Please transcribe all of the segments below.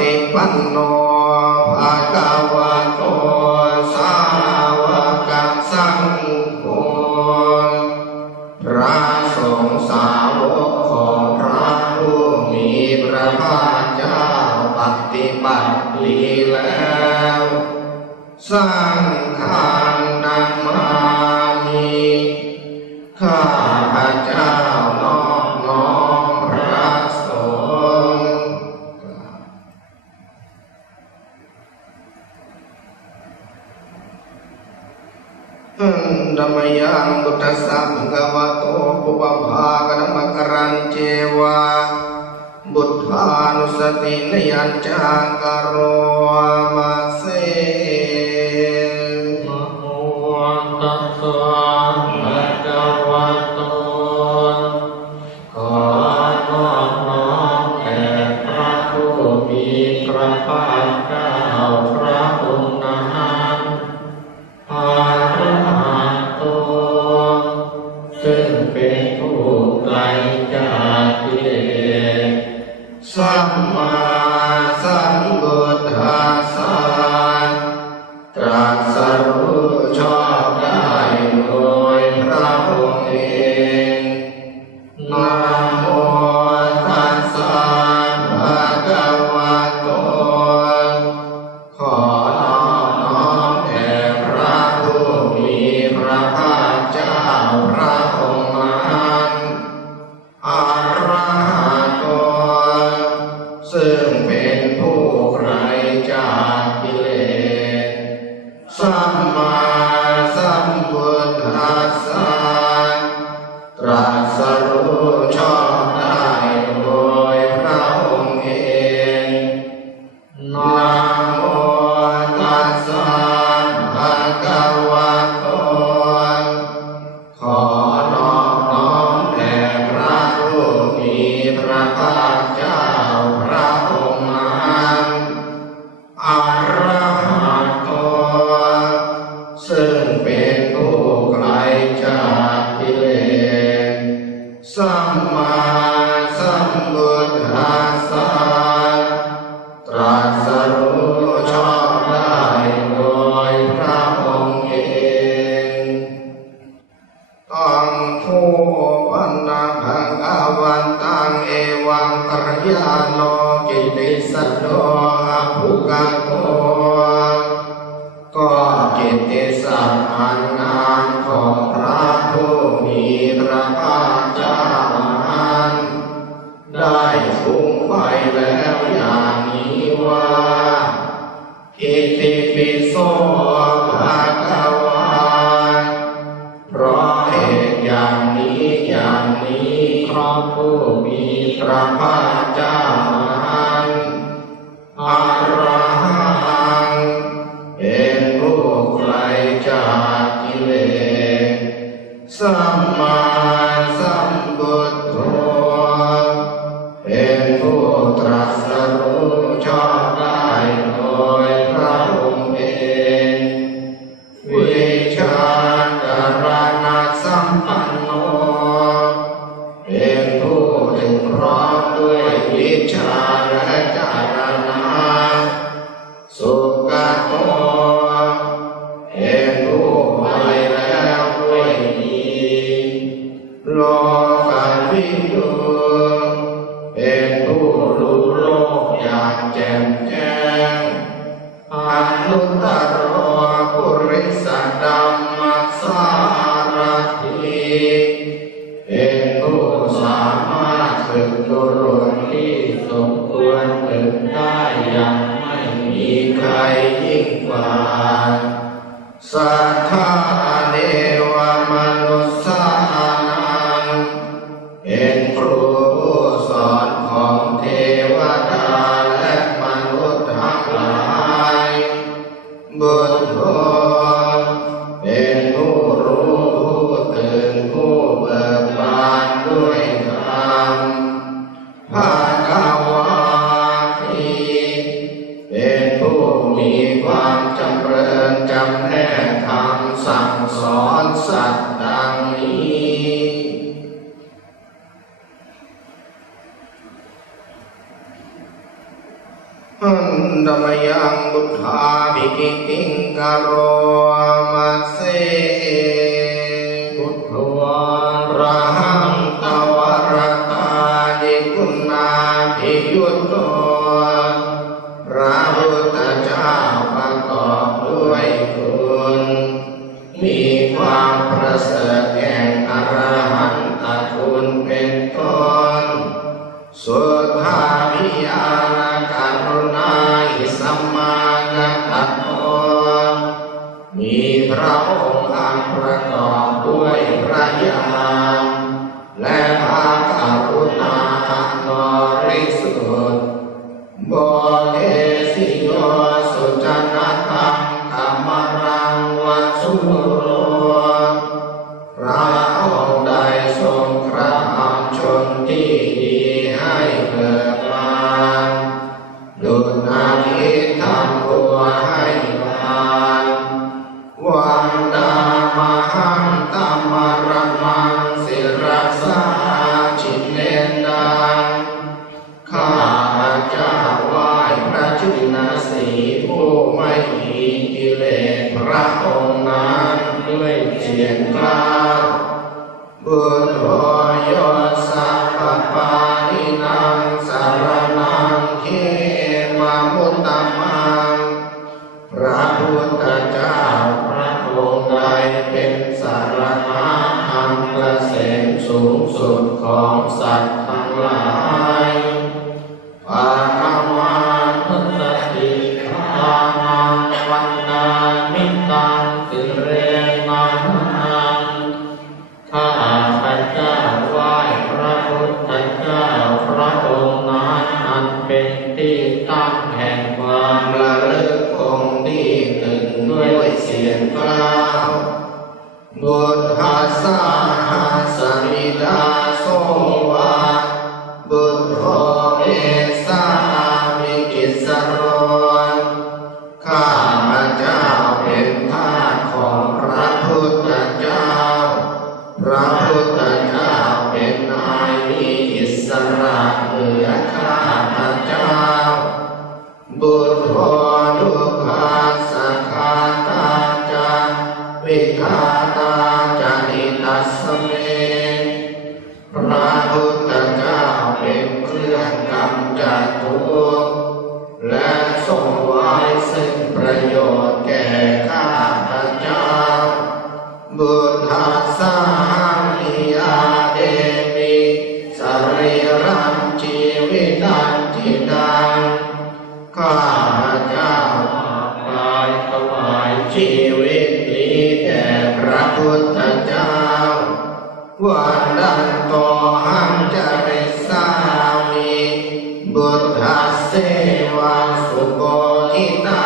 ติปันโนภาควะโต อางประกอบด้วยพระยา राम Amén.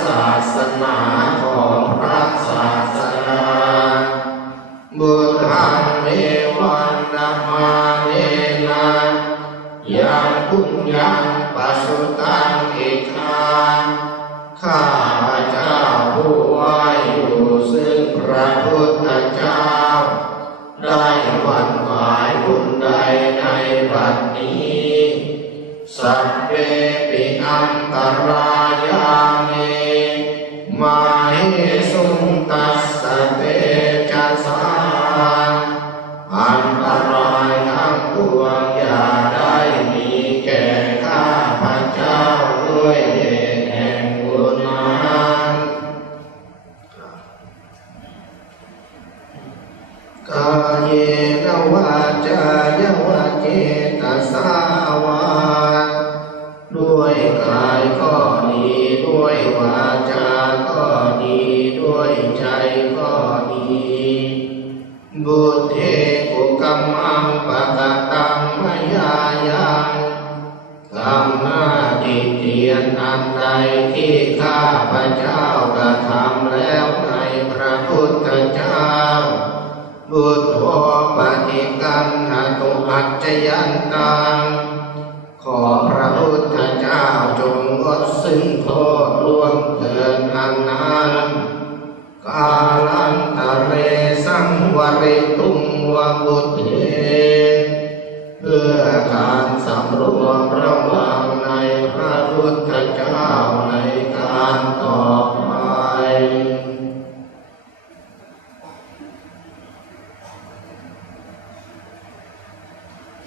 ศาสนาของ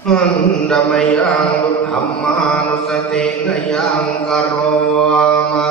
ධමයං ධම්මානුසතිනයං කරෝමස්සේ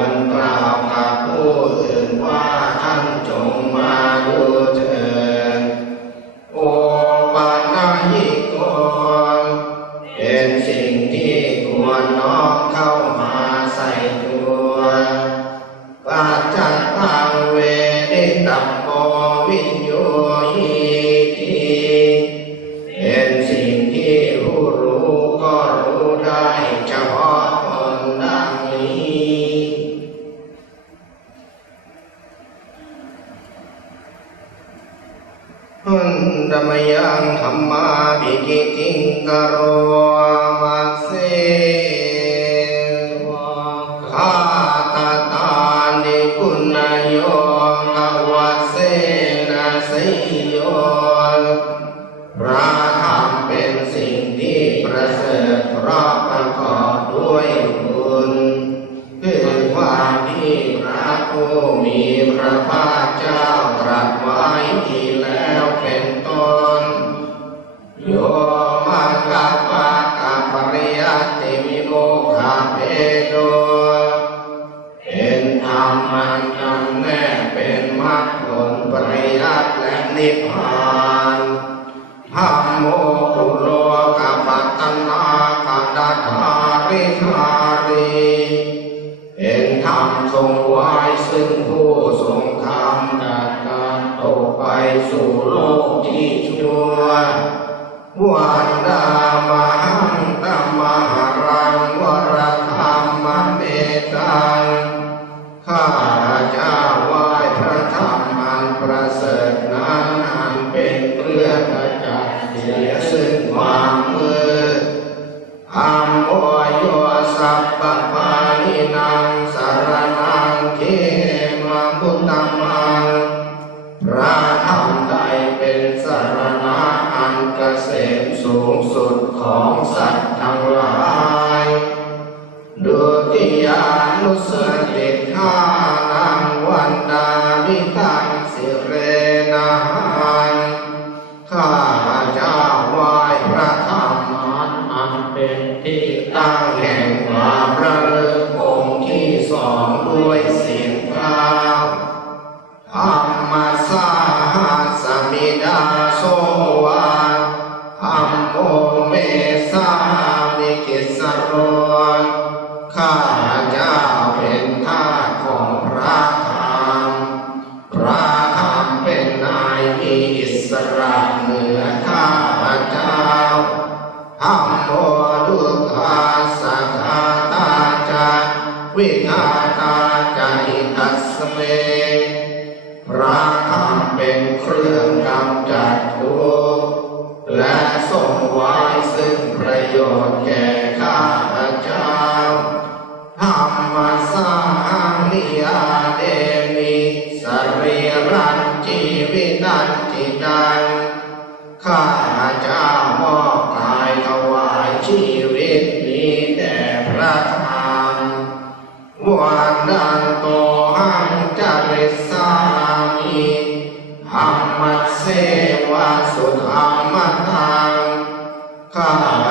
ลกล่าวกับผู้ Sanat de Para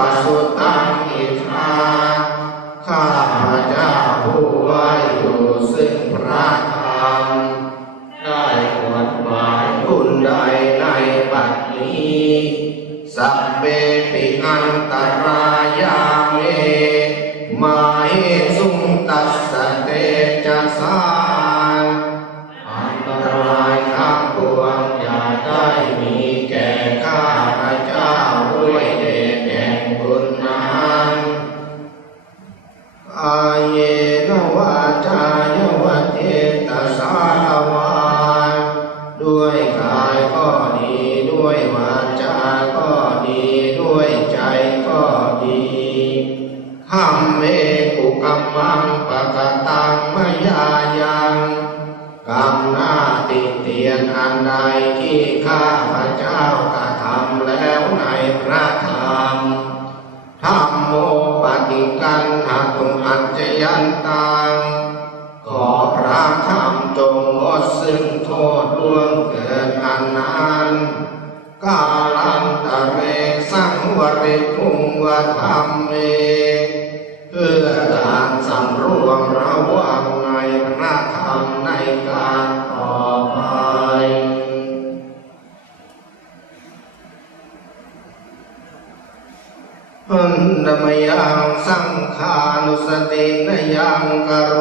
Pasuta ำหน้าติเตียนอันใดที่ข้าพระเจ้ากระทำแล้วในพระธรรมธรรมโมปฏิกันหัตุอัจยันตังขอพระธรรมจงงดซึ่งโทษล่วงเกิดอันนั้นกาลันตะเรสังวริภุงวธรรมเมเพื่อการสำรวมระว ยังสังขานุสตินยังกโร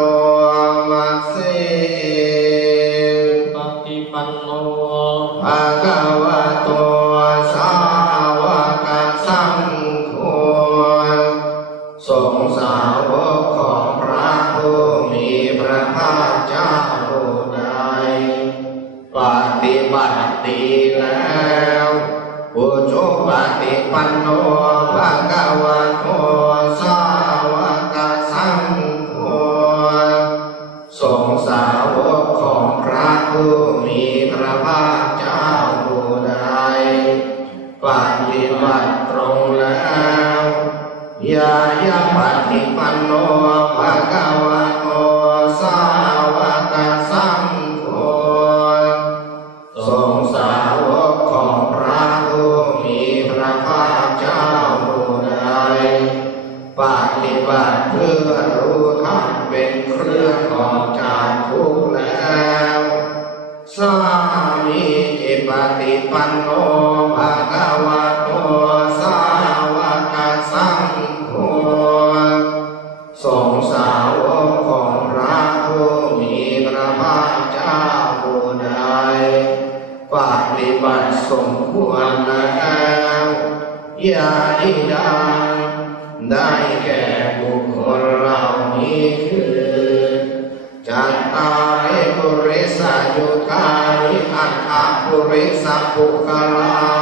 มันโนภะคะวะโตสาวกสังโฆสงสาวของระผู้มีพระภาคเจ้าผู้ใดปฏิบัติสมควรแล้วยาอิดา ริสัพพุกาลา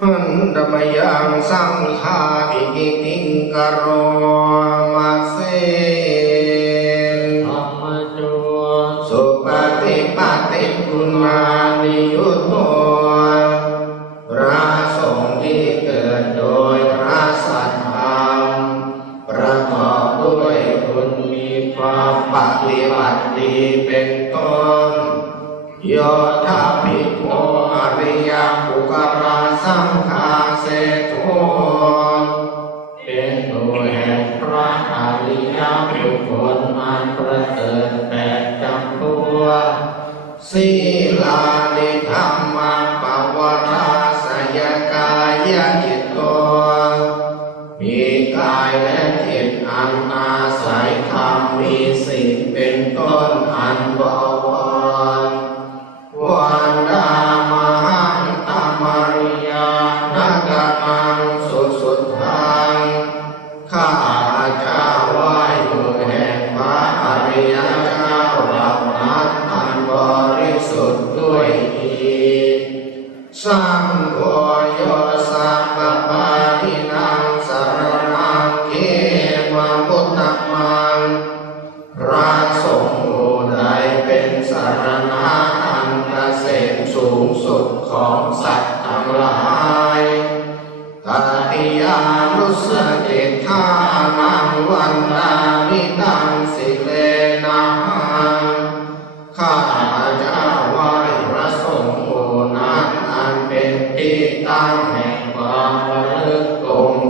pendamaian sang hari ini karo masin supati pati kunani yutun rasong di kedoi rasan ham. Prakotoi kunmi papak liwat di talvez é,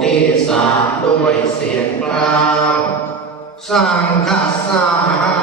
ที่สามด้วยเสียงกล่าวสร้างฆสาหา